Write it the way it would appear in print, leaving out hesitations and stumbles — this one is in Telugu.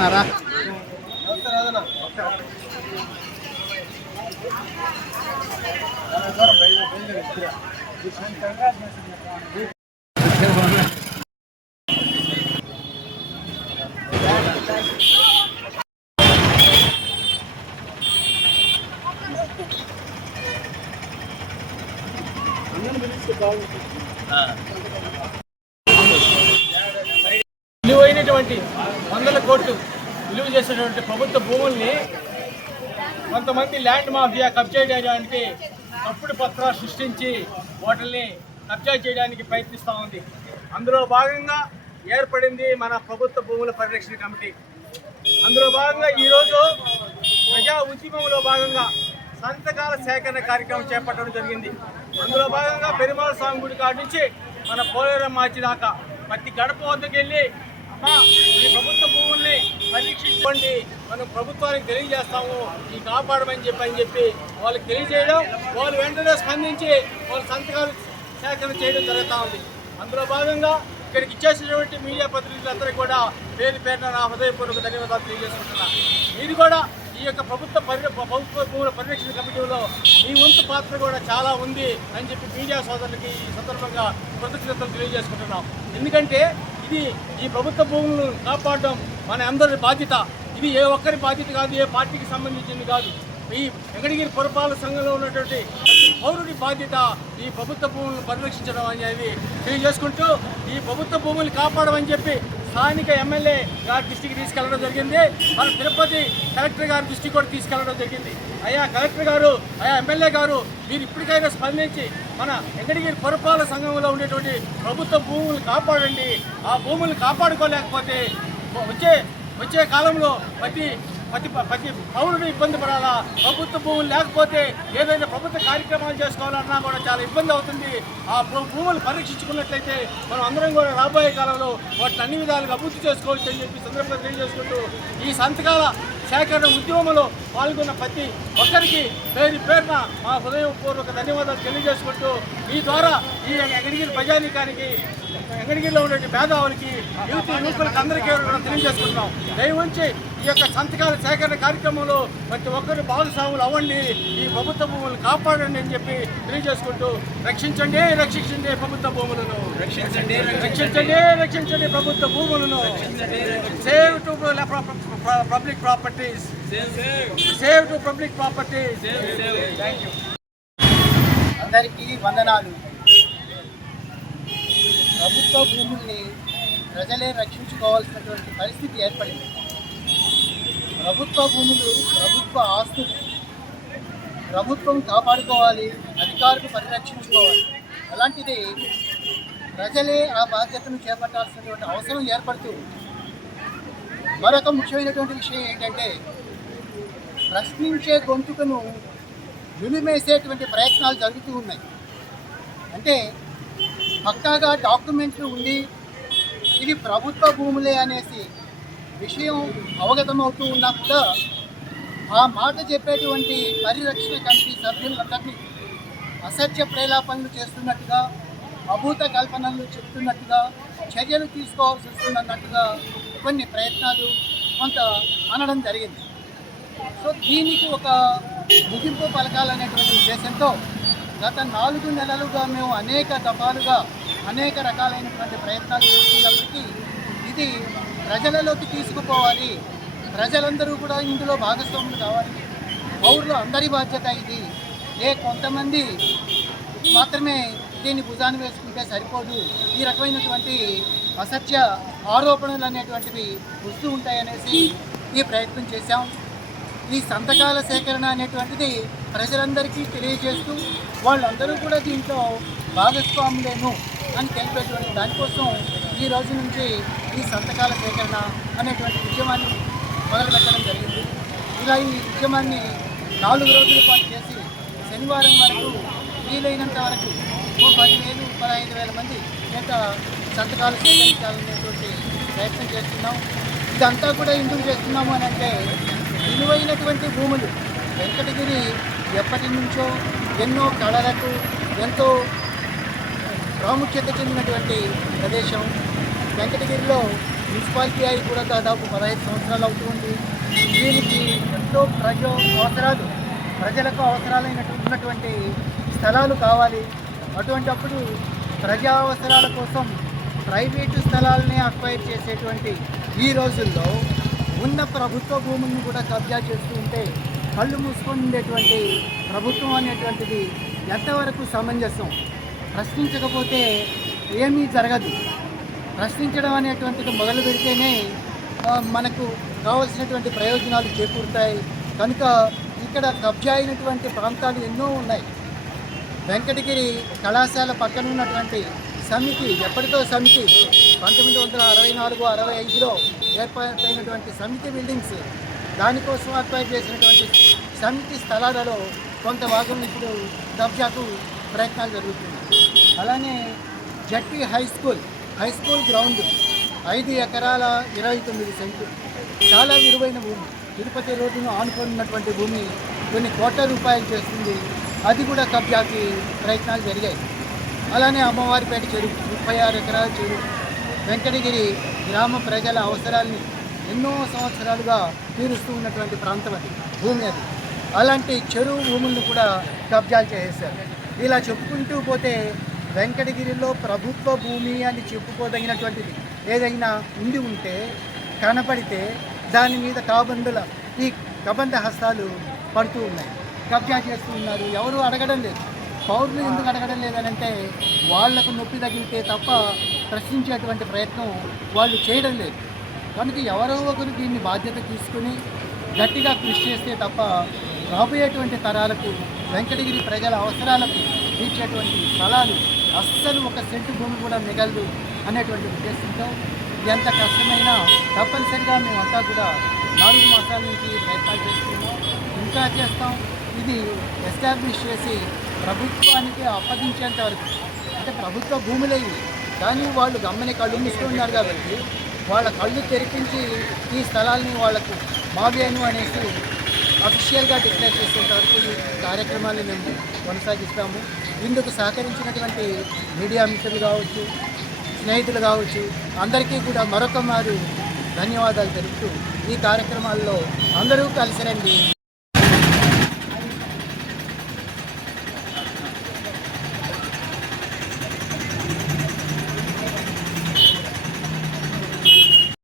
ఉన్నారా? విలువైనటువంటి వందల కోట్లు విలువ చేసేటువంటి ప్రభుత్వ భూముల్ని కొంతమంది ల్యాండ్ మాఫియా కబ్జా చేయడానికి తప్పుడు పత్రాలు సృష్టించి వాటిల్ని కబ్జా చేయడానికి ప్రయత్నిస్తూ ఉంది. అందులో భాగంగా ఏర్పడింది మన ప్రభుత్వ భూముల పరిరక్షణ కమిటీ. అందులో భాగంగా ఈరోజు ప్రజా ఉద్యమంలో భాగంగా సంతకాల సేకరణ కార్యక్రమం చేపట్టడం జరిగింది. అందులో భాగంగా పెరుమాళ స్వామి గుడి కాడ నుంచి మన పోలేరం మార్చి దాకా ప్రతి గడప వద్దకు వెళ్ళి ఈ ప్రభుత్వ భూముల్ని పరీక్షించుకోండి, మనం ప్రభుత్వానికి తెలియజేస్తాము, ఈ కాపాడమని చెప్పి వాళ్ళకి తెలియజేయడం, వాళ్ళు వెంటనే స్పందించి వాళ్ళ సంతకాలు సేకరణ చేయడం జరుగుతూ ఉంది. అందులో భాగంగా ఇక్కడికి ఇచ్చేసినటువంటి మీడియా ప్రతినిధులందరికీ కూడా పేరున నా హృదయపూర్వక ధన్యవాదాలు తెలియజేసుకుంటున్నాను. మీరు కూడా ఈ యొక్క ప్రభుత్వ భూముల పరిరక్షణ కమిటీలో మీ వంతు పాత్ర కూడా చాలా ఉంది అని చెప్పి మీడియా సోదరులకి ఈ సందర్భంగా కృతజ్ఞతలు తెలియజేసుకుంటున్నాం. ఎందుకంటే ఈ ప్రభుత్వ భూములను కాపాడడం మన అందరి బాధ్యత. ఇది ఏ ఒక్కరి బాధ్యత కాదు, ఏ పార్టీకి సంబంధించింది కాదు. ఈ వెంకటగిరి పురపాలక సంఘంలో ఉన్నటువంటి పౌరుడి బాధ్యత ఈ ప్రభుత్వ భూములను పరిరక్షించడం అనేది తెలియజేసుకుంటూ ఈ ప్రభుత్వ భూములు కాపాడమని చెప్పి స్థానిక ఎమ్మెల్యే గారి దృష్టికి తీసుకెళ్లడం జరిగింది. మన తిరుపతి కలెక్టర్ గారి దృష్టికి కూడా తీసుకెళ్లడం జరిగింది. అయ్యా కలెక్టర్ గారు, అయ్యా ఎమ్మెల్యే గారు, మీరు ఇప్పటికైనా స్పందించి మన వెంకటగిరి పురపాలక సంఘంలో ఉండేటువంటి ప్రభుత్వ భూములు కాపాడండి. ఆ భూములు కాపాడుకోలేకపోతే వచ్చే కాలంలో ప్రతి పౌరుడు ఇబ్బంది పడాలా. ప్రభుత్వ భూములు లేకపోతే ఏదైనా ప్రభుత్వ కార్యక్రమాలు చేసుకోవాలన్నా కూడా చాలా ఇబ్బంది అవుతుంది. ఆ భూములు పరీక్షించుకున్నట్లయితే మనం అందరం కూడా రాబోయే కాలంలో వాటిని అన్ని విధాలుగా అభివృద్ధి చేసుకోవచ్చు అని చెప్పి సందర్భంగా తెలియజేసుకుంటూ ఈ సంతకాల సేకరణ ఉద్యమంలో పాల్గొన్న ప్రతి ఒక్కరికి పేరున మా హృదయపూర్వక ధన్యవాదాలు తెలియజేసుకుంటూ ఈ ద్వారా ఈ వెంకటగిరి ప్రజానీకానికి, వెంకటగిరిలో ఉండే పేదవాళ్ళకి, యువకులకు అందరికీ కూడా తెలియజేసుకుంటున్నాం. దయవుంచి ఈ యొక్క సంతకాల సేకరణ కార్యక్రమంలో ప్రతి ఒక్కరు భాగస్వాములు అవ్వండి, ఈ ప్రభుత్వ భూములను కాపాడండి అని చెప్పి తెలియజేసుకుంటూ రక్షించండి ప్రభుత్వ భూములను, రక్షించండి ప్రభుత్వ భూములను. Save to public properties, save to public properties. Thank you. అందరికీ వందనాలు. ప్రభుత్వ భూముల్ని ప్రజలే రక్షించుకోవాల్సినటువంటి పరిస్థితి ఏర్పడింది. ప్రభుత్వ భూములు ప్రభుత్వ ఆస్తులు, ప్రభుత్వం కాపాడుకోవాలి, అధికారులు పరిరక్షించుకోవాలి. అలాంటిది ప్రజలే ఆ బాధ్యతను చేపట్టాల్సినటువంటి అవసరం ఏర్పడుతూ మరొక ముఖ్యమైనటువంటి విషయం ఏంటంటే ప్రశ్నించే గొంతుకను నిలిమేసేటువంటి ప్రయత్నాలు జరుగుతూ ఉన్నాయి. అంటే పక్కాగా డాక్యుమెంట్లు ఉండి ఇది ప్రభుత్వ భూములే అనేసి విషయం అవగతమవుతూ ఉన్నా కూడా ఆ మాట చెప్పేటువంటి పరిరక్షణ కమిటీ సభ్యులందరినీ అసత్య ప్రేలాపనలు చేస్తున్నట్టుగా, అభూత కల్పనలు చెప్తున్నట్టుగా, చర్యలు తీసుకోవాల్సి వస్తున్నట్టుగా కొన్ని ప్రయత్నాలు కొంత అనడం జరిగింది. సో దీనికి ఒక ముగింపు పలకాలనేటువంటి ఉద్దేశంతో గత 4 నెలలుగా మేము అనేక దఫాలుగా అనేక రకాలైనటువంటి ప్రయత్నాలు చేస్తున్నప్పటికీ ఇది ప్రజలలోకి తీసుకుపోవాలి, ప్రజలందరూ కూడా ఇందులో భాగస్వాములు కావాలి, పౌరులు అందరి బాధ్యత ఇది, కొంతమంది మాత్రమే దీన్ని భుజాన్ని వేసుకుంటే సరిపోదు, ఈ రకమైనటువంటి అసత్య ఆరోపణలు అనేటువంటివి వస్తూ ఉంటాయనేసి ఈ ప్రయత్నం చేశాం. ఈ సంతకాల సేకరణ అనేటువంటిది ప్రజలందరికీ తెలియజేస్తూ వాళ్ళందరూ కూడా దీంట్లో భాగస్వాములేను అని తెలిపేటువంటి దానికోసం ఈ రోజు నుంచి ఈ సంతకాల సేకరణ అనేటువంటి ఉద్యమాన్ని మొదలుపెట్టడం జరిగింది. ఇలా ఈ ఉద్యమాన్ని 4 రోజుల పాటు చేసి శనివారం వరకు వీలైనంత వరకు 10,000-15,000 మంది ఎంత సంతకాలు సేకరించాలనేటువంటి ప్రయత్నం చేస్తున్నాం. ఇదంతా కూడా ఎందుకు చేస్తున్నాము అని అంటే విలువైనటువంటి భూములు వెంకటగిరి ఎప్పటి నుంచో ఎన్నో కళలకు ఎంతో ప్రాముఖ్యత చెందినటువంటి ప్రదేశం. వెంకటగిరిలో మున్సిపాలిటీ అయి కూడా దాదాపు 15 సంవత్సరాలు అవుతుంది. దీనికి ఎంతో ప్రజలకు అవసరాలైనటువంటి స్థలాలు కావాలి. అటువంటప్పుడు ప్రజా అవసరాల కోసం ప్రైవేటు స్థలాలని అక్వైర్ చేసేటువంటి ఈ రోజుల్లో ఉన్న ప్రభుత్వ భూములను కూడా కబ్జా చేస్తూ ఉంటే కళ్ళు మూసుకొని ఉండేటువంటి ప్రభుత్వం అనేటువంటిది ఎంతవరకు సమంజసం? ప్రశ్నించకపోతే ఏమీ జరగదు. ప్రశ్నించడం అనేటువంటిది మొదలు పెడితేనే మనకు కావలసినటువంటి ప్రయోజనాలు చేకూరుతాయి. కనుక ఇక్కడ కబ్జా అయినటువంటి ప్రాంతాలు ఎన్నో ఉన్నాయి. వెంకటగిరి కళాశాల పక్కన ఉన్నటువంటి సమితి, ఎప్పటితో సమితి 1964-65లో ఏర్పాటైనటువంటి సమితి బిల్డింగ్స్, దానికోసం అక్వైర్ చేసినటువంటి సమితి స్థలాలలో కొంత భాగం ఇప్పుడు కబ్జాకు ప్రయత్నాలు జరుగుతున్నాయి. అలానే జడ్పీ హై స్కూల్ గ్రౌండ్ 5 ఎకరాల 29 సెంట్లు, చాలా విలువైన భూమి. తిరుపతి రోడ్డును ఆనుకొని ఉన్నటువంటి భూమి కొన్ని కోట్ల రూపాయలు చేస్తుంది. అది కూడా కబ్జాకి ప్రయత్నాలు జరిగాయి. అలానే అమ్మవారిపేట చెరువు 36 ఎకరాల చెరువు, వెంకటగిరి గ్రామ ప్రజల అవసరాల్ని ఎన్నో సంవత్సరాలుగా తీరుస్తూ ఉన్నటువంటి ప్రాంతం అది, భూమి అది. అలాంటి చెరువు భూములను కూడా కబ్జాలు చేసేశారు. ఇలా చెప్పుకుంటూ పోతే వెంకటగిరిలో ప్రభుత్వ భూమి అని చెప్పుకోదగినటువంటిది ఏదైనా ఉండి ఉంటే, కనపడితే దాని మీద ఈ కబంధ హస్తాలు పడుతూ ఉన్నాయి, కబ్జా చేస్తూ ఉన్నారు. ఎవరు అడగడం లేదు. పౌరులు ఎందుకు అడగడం లేదనంటే వాళ్లకు నొప్పి తగిలితే తప్ప ప్రశ్నించేటువంటి ప్రయత్నం వాళ్ళు చేయడం లేదు. కనుక ఎవరో ఒకరు దీన్ని బాధ్యత తీసుకుని గట్టిగా కృషి చేస్తే తప్ప రాబోయేటువంటి తరాలకు వెంకటగిరి ప్రజల అవసరాలకు తీర్చేటువంటి స్థలాలు అస్సలు 1 సెంటు భూమి కూడా మిగలదు అనేటువంటి ఉద్దేశంతో ఎంత కష్టమైనా తప్పనిసరిగా మేమంతా కూడా 4 మాసాల నుంచి ప్రయత్నాలు చేస్తున్నాం, ఇంకా చేస్తాం. ఇది ఎస్టాబ్లిష్ చేసి ప్రభుత్వానికి అప్పగించేంత వరకు, అంటే ప్రభుత్వ భూములే ఇవి, కానీ వాళ్ళు గమ్మని కళ్ళు మూసుకున్నారు కాబట్టి వాళ్ళ కళ్ళు తెరిపించి ఈ స్థలాల్ని వాళ్లకు మావేను అనేసి అఫీషియల్గా డిక్లేర్ చేసేంత వరకు ఈ కార్యక్రమాన్ని మేము కొనసాగిస్తాము. ఇందుకు సహకరించినటువంటి మీడియా మిత్రులు కావచ్చు, స్నేహితులు కావచ్చు, అందరికీ కూడా మరొక మారు ధన్యవాదాలు తెలుపుతూ ఈ కార్యక్రమాల్లో అందరూ కలిసి రండి.